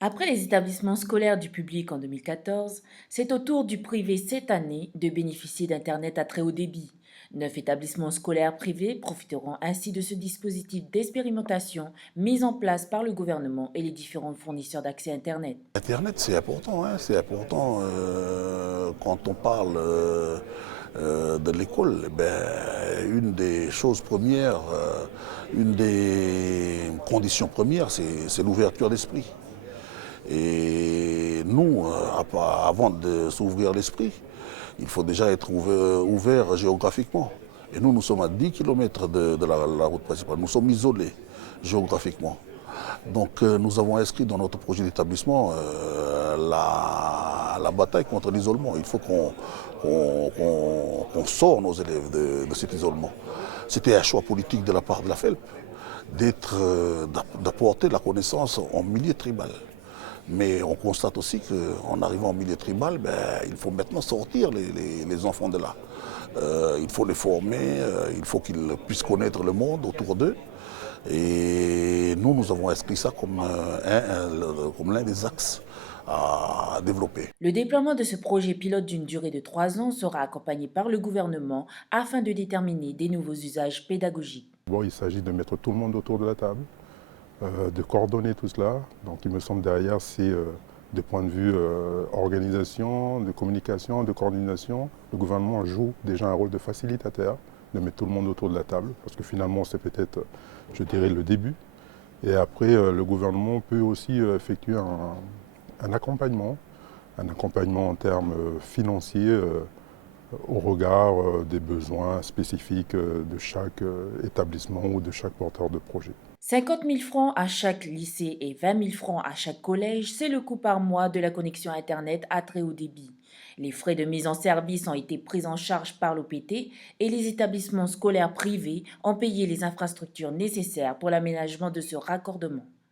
Après les établissements scolaires du public en 2014, c'est au tour du privé cette année de bénéficier d'Internet à très haut débit. 9 établissements scolaires privés profiteront ainsi de ce dispositif d'expérimentation mis en place par le gouvernement et les différents fournisseurs d'accès Internet. Internet, c'est important, hein, c'est important quand on parle de l'école. Eh ben, une des choses premières, une des conditions premières, c'est l'ouverture d'esprit. Et nous, avant de s'ouvrir l'esprit, il faut déjà être ouvert géographiquement. Et nous sommes à 10 km de la route principale. Nous sommes isolés géographiquement. Donc nous avons inscrit dans notre projet d'établissement la bataille contre l'isolement. Il faut qu'on sorte nos élèves de cet isolement. C'était un choix politique de la part de la FELP d'apporter la connaissance en milieu tribal. Mais on constate aussi qu'en arrivant en milieu tribal, ben, il faut maintenant sortir les enfants de là. Il faut les former, il faut qu'ils puissent connaître le monde autour d'eux. Et nous avons inscrit ça comme l'un des axes à développer. Le déploiement de ce projet pilote d'une durée de 3 ans sera accompagné par le gouvernement afin de déterminer des nouveaux usages pédagogiques. Bon, il s'agit de mettre tout le monde autour de la table, de coordonner tout cela. Donc il me semble derrière, c'est de point de vue organisation, de communication, de coordination. Le gouvernement joue déjà un rôle de facilitateur, de mettre tout le monde autour de la table, parce que finalement c'est peut-être, je dirais, le début. Et après, le gouvernement peut aussi effectuer un accompagnement en termes financiers au regard des besoins spécifiques de chaque établissement ou de chaque porteur de projet. 50 000 francs à chaque lycée et 20 000 francs à chaque collège, c'est le coût par mois de la connexion Internet à très haut débit. Les frais de mise en service ont été pris en charge par l'OPT et les établissements scolaires privés ont payé les infrastructures nécessaires pour l'aménagement de ce raccordement.